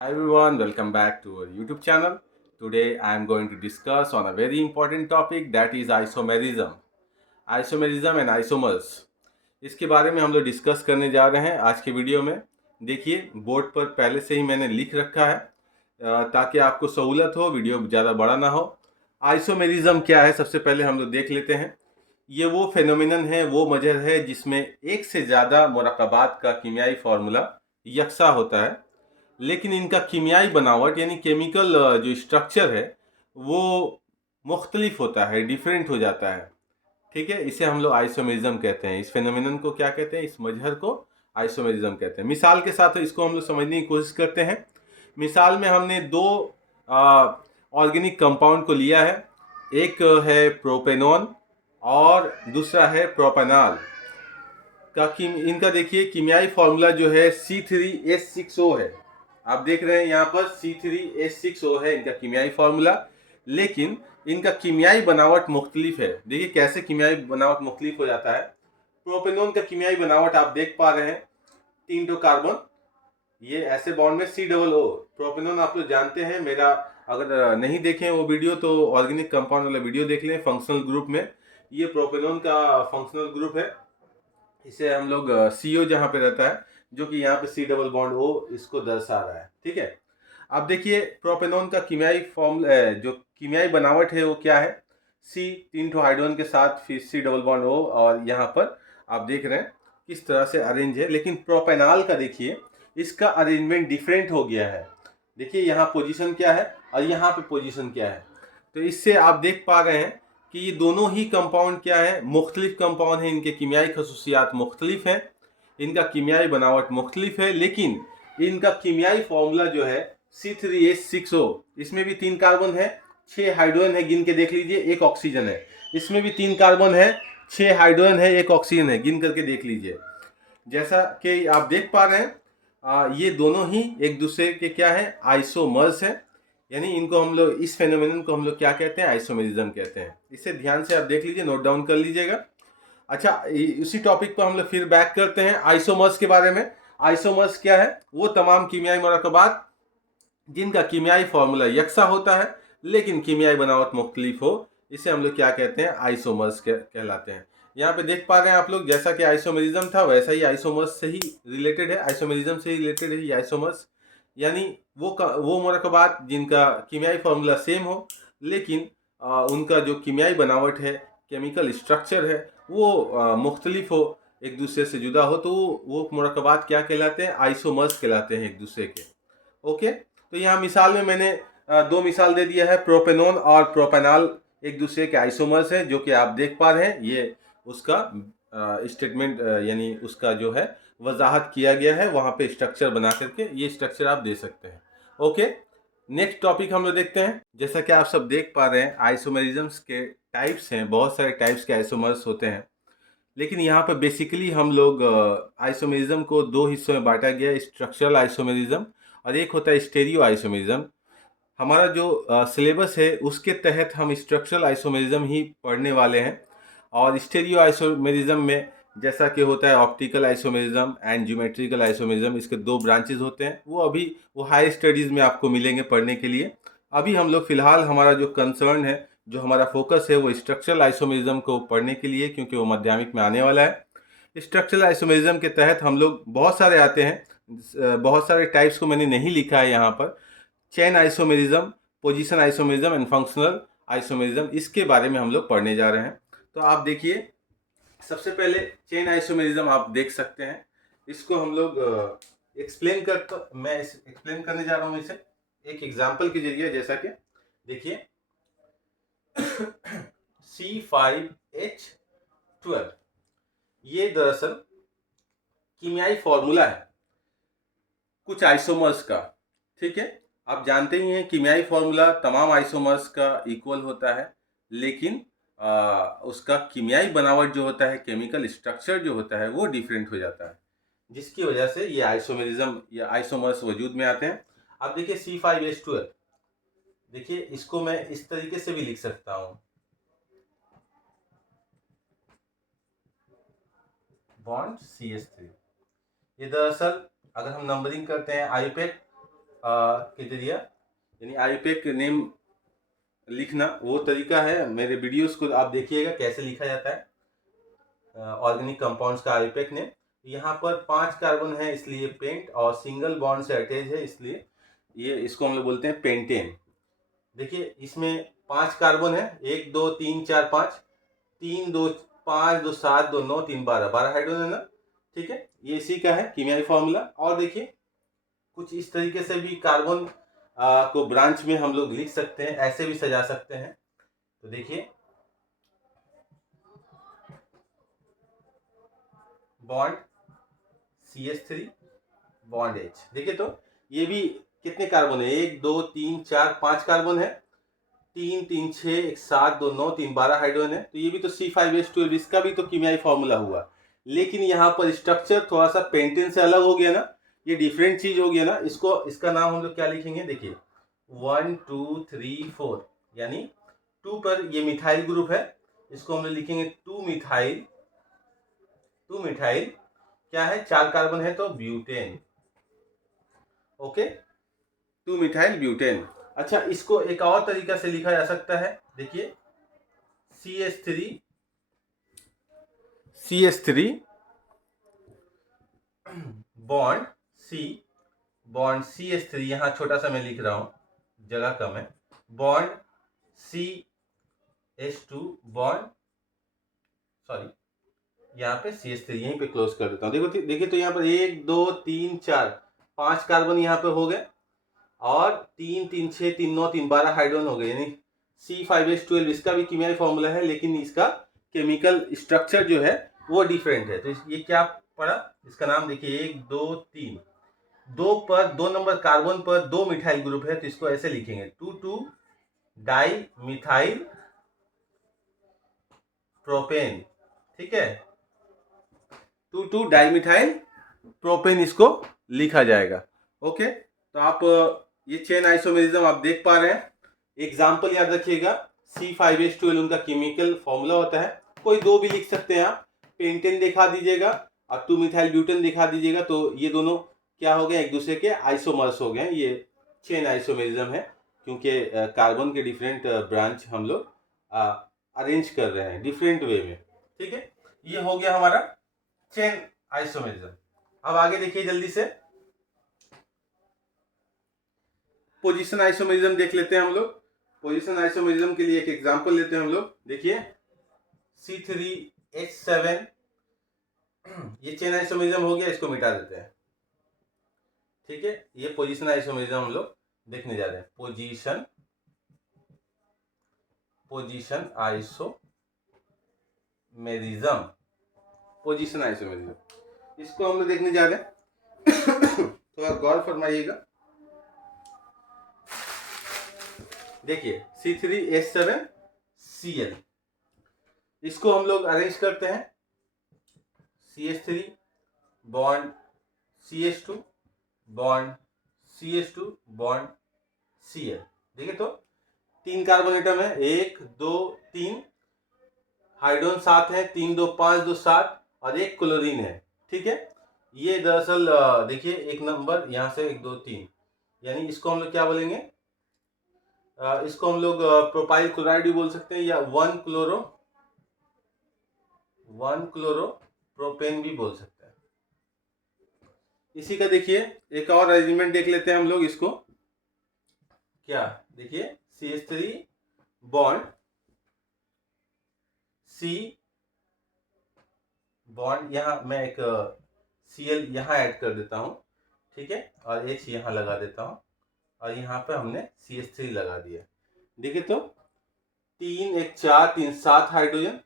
Hi everyone, welcome back to our YouTube channel. Today I am going to discuss on a very important topic that is isomerism. Isomerism and isomers. इसके बारे में हम लोग discuss करने जा रहे हैं आज के वीडियो में। देखिए बोर्ड पर पहले से ही मैंने लिख रखा है ताकि आपको सहूलत हो, वीडियो ज़्यादा बड़ा ना हो। आइसोमेरिज्म क्या है सबसे पहले हम लोग देख लेते हैं। ये वो फेनोमिनन है, वो मजहर है जिसमें एक से ज़्यादा मुरक्कबात का कीमियाई फार्मूला यकसा होता है, लेकिन इनका कीमियाई बनावट यानी केमिकल जो स्ट्रक्चर है वो मुख्तलिफ होता है, डिफरेंट हो जाता है। ठीक है, इसे हम लोग आइसोमेरिज्म कहते हैं। इस फेनोमेनन को क्या कहते हैं? इस मजहर को आइसोमेरिज्म कहते हैं। मिसाल के साथ इसको हम लोग समझने की कोशिश करते हैं। मिसाल में हमने दो ऑर्गेनिक कंपाउंड को लिया है, एक है प्रोपेनॉन और दूसरा है प्रोपेनॉल का। इनका देखिए कीमियाई फॉर्मूला जो है C3H6O है। आप देख रहे हैं यहाँ पर C3H6O है इनका कीमियाई फॉर्मूला, लेकिन इनका कीमियाई बनावट मुख्तलिफ है। देखिए कैसे कीमियाई बनावट मुख्तलिफ हो जाता है। प्रोपेनॉन का कीमियाई बनावट आप देख पा रहे हैं, 3 कार्बन, ये ऐसे बॉन्ड में C O O। प्रोपेनॉन आप लोग जानते हैं, मेरा अगर नहीं देखें वो वीडियो तो ऑर्गेनिक कंपाउंड वाला वीडियो देख लें फंक्शनल ग्रुप में। ये प्रोपेनॉन का फंक्शनल ग्रुप है। इसे हम लोग CO जहाँ पे रहता है, जो कि यहाँ पे C O इसको दर्शा रहा है। ठीक है, अब देखिए प्रोपेनॉन का कीमियाई फॉर्मूला जो कीमियाई बनावट है वो क्या है? तीन हाइड्रोजन के साथ फिर C O और यहाँ पर आप देख रहे हैं किस तरह से अरेंज है। लेकिन प्रोपेनॉल का देखिए इसका अरेंजमेंट डिफरेंट हो गया है। देखिए यहाँ पोजीशन क्या है और यहाँ पे पोजीशन क्या है। तो इससे आप देख पा रहे हैं कि ये दोनों ही कंपाउंड क्या है, मुख्तलिफ कंपाउंड है, इनके कीमियाई खसूसियात मुख्तलिफ हैं, इनका कीमियाई बनावट मुख्तलिफ है, लेकिन इनका कीमियाई फॉर्मूला जो है C3H6O, इसमें भी 3 कार्बन है, 6 हाइड्रोजन है, गिन के देख लीजिए, एक ऑक्सीजन है। इसमें भी 3 कार्बन है, 6 हाइड्रोजन है, एक ऑक्सीजन है, गिन करके देख लीजिए। जैसा कि आप देख पा रहे हैं ये दोनों ही एक दूसरे के क्या है, आइसोमर्स है। यानी इनको हम लोग, इस फेनोमेनन को हम लोग क्या कहते हैं? आइसोमेरिज्म कहते हैं। इसे ध्यान से आप देख लीजिए, नोट डाउन कर लीजिएगा। अच्छा, इसी टॉपिक पर हम लोग फिर बैक करते हैं आइसोमर्स के बारे में। आइसोमर्स क्या है? वो तमाम कीमियाई मरकबात जिनका कीमियाई फॉर्मूला यकसा होता है लेकिन कीमियाई बनावट मुख्तलिफ हो, इसे हम लोग क्या कहते हैं? आइसोमर्स कहलाते हैं। यहाँ पे देख पा रहे हैं आप लोग, जैसा कि आइसोमेरिज्म था वैसा ही आइसोमर्स से ही रिलेटेड है, आइसोमेरिज्म से ही रिलेटेड है ये आइसोमर्स। यानी वो मरकबात जिनका कीमियाई फॉर्मूला सेम हो, लेकिन उनका जो कीमियाई बनावट है, केमिकल स्ट्रक्चर है, वो मुख्तलिफ हो, एक दूसरे से जुदा हो, तो वो मरकबात क्या कहलाते हैं? आइसोमर्स कहलाते हैं एक दूसरे के। ओके, तो यहाँ मिसाल में मैंने दो मिसाल दे दिया है, प्रोपेनॉन और प्रोपेनॉल एक दूसरे के आइसोमर्स हैं, जो कि आप देख पा रहे हैं। ये उसका स्टेटमेंट यानी उसका जो है वजाहत किया गया है, वहाँ पे स्ट्रक्चर बना करके ये स्ट्रक्चर आप दे सकते हैं। ओके, नेक्स्ट टॉपिक हम लोग देखते हैं। जैसा कि आप सब देख पा रहे हैं, आइसोमेरिज्म्स के टाइप्स हैं, बहुत सारे टाइप्स के आइसोमर्स होते हैं, लेकिन यहाँ पर बेसिकली हम लोग आइसोमेरिज्म को दो हिस्सों में बांटा गया है, स्ट्रक्चरल आइसोमेरिज्म और एक होता है स्टेरियो आइसोमेरिज्म। हमारा जो सिलेबस है उसके तहत हम स्ट्रक्चरल आइसोमेरिज्म ही पढ़ने वाले हैं। और स्टेरियो आइसोमेरिज्म में जैसा कि होता है optical isomerism and geometrical isomerism, इसके दो ब्रांचेज होते हैं। वो हाई स्टडीज़ में आपको मिलेंगे पढ़ने के लिए। अभी हम लोग फिलहाल हमारा जो कंसर्न है, जो हमारा फोकस है, वो स्ट्रक्चरल आइसोमेरिज्म को पढ़ने के लिए, क्योंकि वो माध्यमिक में आने वाला है। स्ट्रक्चरल आइसोमेरिज्म के तहत हम लोग बहुत सारे आते हैं, बहुत सारे टाइप्स को मैंने नहीं लिखा है यहाँ पर। Chain isomerism, position isomerism and functional isomerism, इसके बारे में हम लोग पढ़ने जा रहे हैं। तो आप देखिए, सबसे पहले चेन आइसोमेरिज्म आप देख सकते हैं। इसको हम लोग मैं एक्सप्लेन करने जा रहा हूँ इसे एक एग्जाम्पल के जरिए। जैसा कि देखिए C5H12, ये दरअसल कीमियाई फॉर्मूला है कुछ आइसोमर्स का। ठीक है, आप जानते ही हैं कीमियाई फॉर्मूला तमाम आइसोमर्स का इक्वल होता है, लेकिन उसका कीमियाई बनावट जो होता है, केमिकल स्ट्रक्चर जो होता है, वो डिफरेंट हो जाता है, जिसकी वजह से ये आइसोमेरिज्म या आइसोमर्स वजूद में आते हैं। अब देखिए C5H12, देखिए इसको मैं इस तरीके से भी लिख सकता हूँ, बॉन्ड CH3। ये दरअसल अगर हम नंबरिंग करते हैं, आईपेक के जरिए, यानी आईयूपैक नेम लिखना वो तरीका है। मेरे वीडियोस को आप देखिएगा कैसे लिखा जाता है ऑर्गेनिक कंपाउंड्स का आईयूपैक नेम। यहाँ पर 5 कार्बन है इसलिए पेंट, और सिंगल बॉन्ड से अटैच है इसलिए ये इसको हम लोग बोलते हैं पेंटेन। देखिए इसमें 5 कार्बन है, 1 2 3 4 5, 3 2 5 2 7 2 9 3 12 हाइड्रोजन है ना, ठीक है। ये इसी का है कीमियाई फॉर्मूला। और देखिए कुछ इस तरीके से भी कार्बन को ब्रांच में हम लोग लिख सकते हैं, ऐसे भी सजा सकते हैं। तो देखिए बॉन्ड CH3 बॉन्ड H, देखिए तो ये भी कितने कार्बन है, 1 2 3 4 5 कार्बन है, 3 3 6 1 7 2 9 3 हाइड्रोजन है। तो ये भी तो C5H12, इसका भी तो कीमियाई फॉर्मूला हुआ। लेकिन यहाँ पर स्ट्रक्चर थोड़ा सा पेंटेन से अलग हो गया ना, ये डिफरेंट चीज हो गया ना। इसका नाम हम लोग क्या लिखेंगे, देखिए 1 2 3 4, यानी 2 पर ये मिथाइल ग्रुप है, इसको हम लोग लिखेंगे 2 मिथाइल। 2 मिथाइल क्या है, 4 कार्बन है तो ब्यूटेन। Okay, 2 methyl butane. अच्छा, इसको एक और तरीका से लिखा जा सकता है, देखिए CH3 बॉन्ड CH3, यहां छोटा सा मैं लिख रहा हूं, जगह कम है, बॉन्ड CH2 बॉन्ड, सॉरी यहाँ पे CH3 यहीं पे क्लोज कर देता हूँ। देखिए तो यहाँ पर 1 2 3 4 5 कार्बन यहाँ पे हो गए, और 3 3 6 3 9 3 हाइड्रोजन हो गए, यानी C5H12 इसका भी कीमियाई फॉर्मूला है, लेकिन इसका केमिकल स्ट्रक्चर जो है वो डिफरेंट है। तो ये क्या पड़ा, इसका नाम देखिए 1 2 3, 2 पर 2 नंबर कार्बन पर 2 मिथाइल ग्रुप है, तो इसको ऐसे लिखेंगे 2 2 डाई मिथाइल प्रोपेन, ठीक है, 2 2 डाई मिथाइल प्रोपेन इसको लिखा जाएगा। ओके, तो आप ये चेन आइसोमेरिज्म आप देख पा रहे हैं। एग्जाम्पल याद रखिएगा, C5H12 उनका केमिकल फॉर्मूला होता है, कोई दो भी लिख सकते हैं आप, पेंटेन दिखा दीजिएगा और 2 मिथाइल ब्यूटेन दिखा दीजिएगा, तो ये दोनों क्या हो गए, एक दूसरे के आइसोमर्स हो गए। ये चेन आइसोमेरिज्म है, क्योंकि कार्बन के डिफरेंट ब्रांच हम लोग अरेंज कर रहे हैं डिफरेंट वे में, ठीक है। ये हो गया हमारा चेन आइसोमेरिज्म। अब आगे देखिए जल्दी से, पोजीशन आइसोमेरिज्म देख लेते हैं हम लोग। पोजीशन आइसोमेरिज्म के लिए एक एग्जांपल लेते हैं हम लोग, देखिए C3H7, ये चेन आइसोमेरिज्म हो गया, इसको मिटा देते हैं, ठीक है। ये पोजीशन आइसोमेरिज्म हम लोग देखने जा रहे हैं, पोजीशन आइसोमेरिज्म, पोजीशन आइसोमेरिज्म, इसको हम लोग देखने जा रहे हैं। थोड़ा गौर फरमाइएगा। देखिए C3H7Cl, इसको हम लोग अरेंज करते हैं, CH3 bond CH2 bond CH2 bond Cl। देखिए तो 3 कार्बन एटम है, 1 2 3, हाइड्रोजन 7 है, 3 2 5 2 7, और 1 क्लोरीन है, ठीक है। ये दरअसल देखिए एक नंबर यहाँ से 1 2 3, यानी इसको हम लोग क्या बोलेंगे, इसको हम लोग प्रोपाइल क्लोराइड भी बोल सकते हैं, या 1 क्लोरो प्रोपेन भी बोल सकते हैं। इसी का देखिए एक और अरेंजमेंट देख लेते हैं हम लोग, इसको क्या, देखिए CH3 बॉन्ड C बॉन्ड, यहाँ मैं एक Cl यहाँ ऐड कर देता हूँ, ठीक है, और H यहाँ लगा देता हूँ, और यहाँ पे हमने CH3 लगा दिया। देखिए तो 3 1 4 3 7 हाइड्रोजन,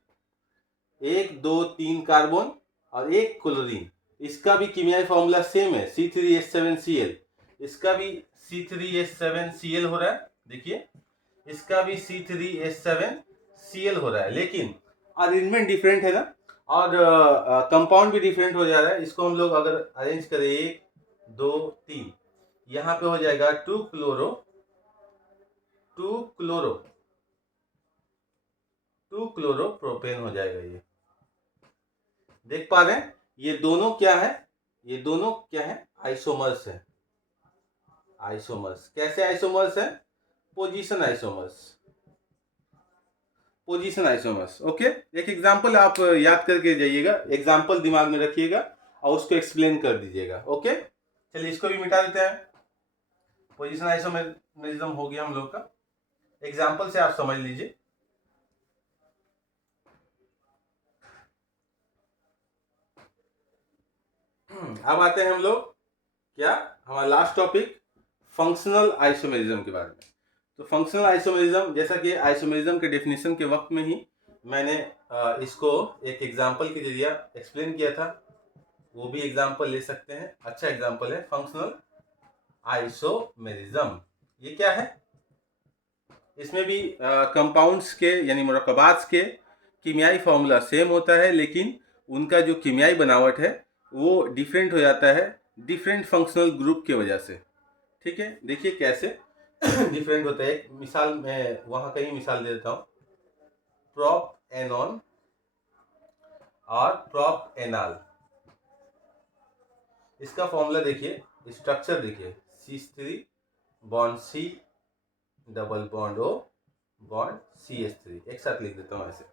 1 2 3 कार्बन और 1 क्लोरीन। इसका भी कीमियाई फॉर्मूला सेम है, C3H7Cl, इसका भी C3H7Cl हो रहा है, देखिए इसका भी C3H7Cl हो रहा है, लेकिन अरेंजमेंट डिफरेंट है ना, और कंपाउंड भी डिफरेंट हो जा रहा है। इसको हम लोग अगर अरेंज करें 1 2 3, यहाँ पे हो जाएगा 2 क्लोरो प्रोपेन हो जाएगा। ये देख पा रहे हैं, ये दोनों क्या है, आइसोमर्स है, आइसोमर्स। कैसे आइसोमर्स है? Position isomers, position isomers. Okay, एक एग्जांपल आप याद करके जाइएगा, एग्जांपल दिमाग में रखिएगा और उसको एक्सप्लेन कर दीजिएगा। ओके, चलिए इसको भी मिटा देते हैं। पोजीशन आइसोमेरिज्म हो गया हम लोग का, एग्जांपल से आप समझ लीजिए। अब आते हैं हम लोग क्या, हमारा लास्ट टॉपिक फंक्शनल आइसोमेरिज्म के बारे में। तो फंक्शनल आइसोमेरिज्म, जैसा कि आइसोमेरिज्म के डेफिनेशन के वक्त में ही मैंने इसको एक एग्जांपल के जरिए एक्सप्लेन किया था, वो भी एग्जांपल ले सकते हैं। अच्छा एग्जांपल है फंक्शनल आइसोमेरिज्म। ये क्या है? इसमें भी कंपाउंड्स के यानी मुरक्कबात के कीमियाई फार्मूला सेम होता है, लेकिन उनका जो कीमियाई बनावट है वो डिफरेंट हो जाता है डिफरेंट फंक्शनल ग्रुप की वजह से। ठीक है, देखिए कैसे डिफरेंट होता है। एक मिसाल मैं वहां कहीं मिसाल दे देता हूँ, प्रोप एनॉन और प्रोप एनाल। इसका फॉर्मूला देखिए, स्ट्रक्चर देखिए, C3 bond C double bond O bond CH3, एक साथ लिख देता हूँ ऐसे।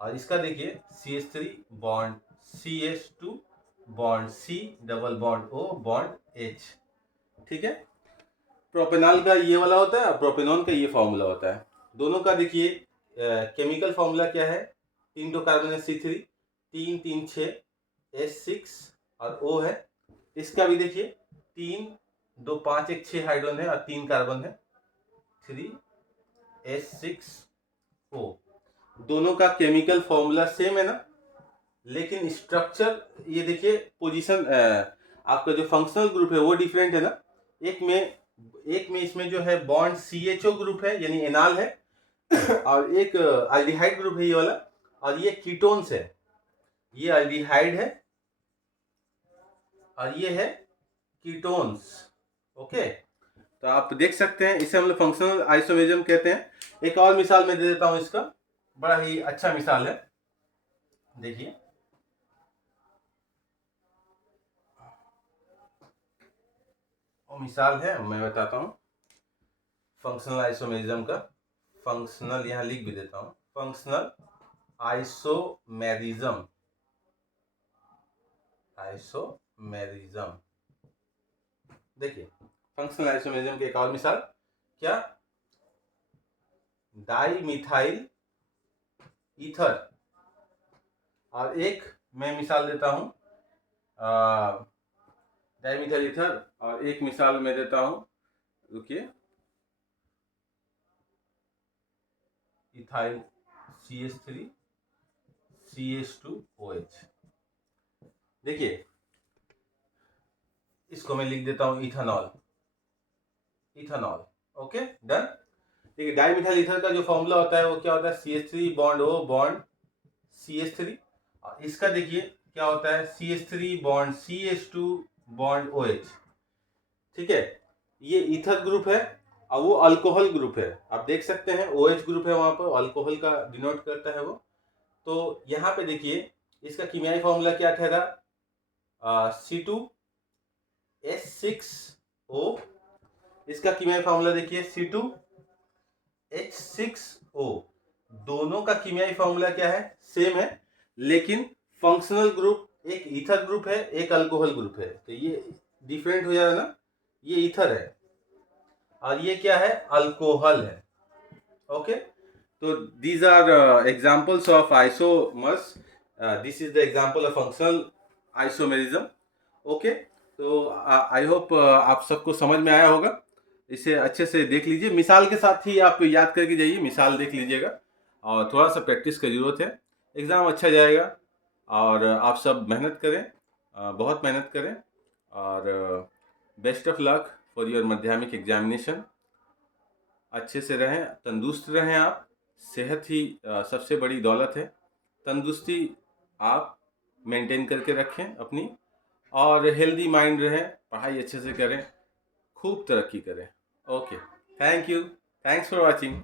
और इसका देखिए CH3 bond CH2 bond C double bond O bond H। ठीक है, प्रोपेनॉल का ये वाला होता है और प्रोपेनॉन का ये फॉर्मूला होता है। दोनों का देखिए केमिकल फॉर्मूला क्या है, 3 तो कार्बन है C3, 3 3 6 H6 और O है। इसका भी देखिए 3 2 5 1 6 हाइड्रोजन है और 3 कार्बन है, 3 H6O। दोनों का केमिकल फॉर्मूला सेम है ना, लेकिन स्ट्रक्चर ये देखिए, पोजीशन आपका जो फंक्शनल ग्रुप है वो डिफरेंट है ना। एक में इसमें जो है बॉन्ड CHO ग्रुप है यानी एनाल है और एक अल्डिहाइड ग्रुप है ये वाला, और ये कीटोन्स है, ये अल्डिहाइड है और ये है कीटोन्स। ओके, तो आप देख सकते हैं, इसे हम लोग फंक्शनल आइसोमेरिज्म कहते हैं। एक और मिसाल मैं दे देता हूं इसका, बड़ा ही अच्छा मिसाल है, देखिए। वो मिसाल है, मैं बताता हूं फंक्शनल आइसोमेरिज्म का। फंक्शनल यहां लिख भी देता हूं, फंक्शनल आइसोमेरिज्म, आइसोमेरिज्म। देखिए फंक्शनल आइसोमेरिज्म की एक और मिसाल, क्या, डाई मिथाइल ईथर। और एक मैं मिसाल देता हूं डाई मिथाइल ईथर, और एक मिसाल मैं देता हूं, रुकिए, इथाइल CH3 CH2OH। देखिए इसको मैं लिख देता हूं इथेनॉल, इथेनॉल। Okay done. देखिए डाइमिथाइल ईथर का जो फॉर्मूला होता है वो क्या होता है, CH3 bond O bond CH3। और इसका देखिए क्या होता है, CH3 bond CH2 bond OH। ठीक है, ये ईथर ग्रुप है और वो अल्कोहल ग्रुप है। आप देख सकते हैं OH ग्रुप है वहां पर, अल्कोहल का डिनोट करता है वो। तो यहाँ पे देखिए इसका कीमियाई फॉर्मूला क्या ठहरा, C2H6O। इसका कीमियाई फॉर्मूला देखिए C2H6O। दोनों का कीमियाई फॉर्मूला क्या है, सेम है, लेकिन फंक्शनल ग्रुप एक ईथर ग्रुप है, एक अल्कोहल ग्रुप है, तो ये डिफरेंट हो जाएगा ना। ये ईथर है और ये क्या है, अल्कोहल है। ओके, तो these are examples of isomers. This is the example of functional isomerism. Okay, तो आई होप आप सबको समझ में आया होगा। इसे अच्छे से देख लीजिए, मिसाल के साथ ही आप याद करके जाइए, मिसाल देख लीजिएगा और थोड़ा सा प्रैक्टिस की ज़रूरत है, एग्ज़ाम अच्छा जाएगा। और आप सब मेहनत करें, बहुत मेहनत करें, और best of luck for your माध्यमिक एग्जामिनेशन। अच्छे से रहें, तंदुरुस्त रहें आप, सेहत ही सबसे बड़ी दौलत है। तंदुरुस्ती आप मेंटेन करके रखें अपनी, और हेल्दी माइंड रहें, पढ़ाई अच्छे से करें, खूब तरक्की करें। Okay, thank you, thanks for watching.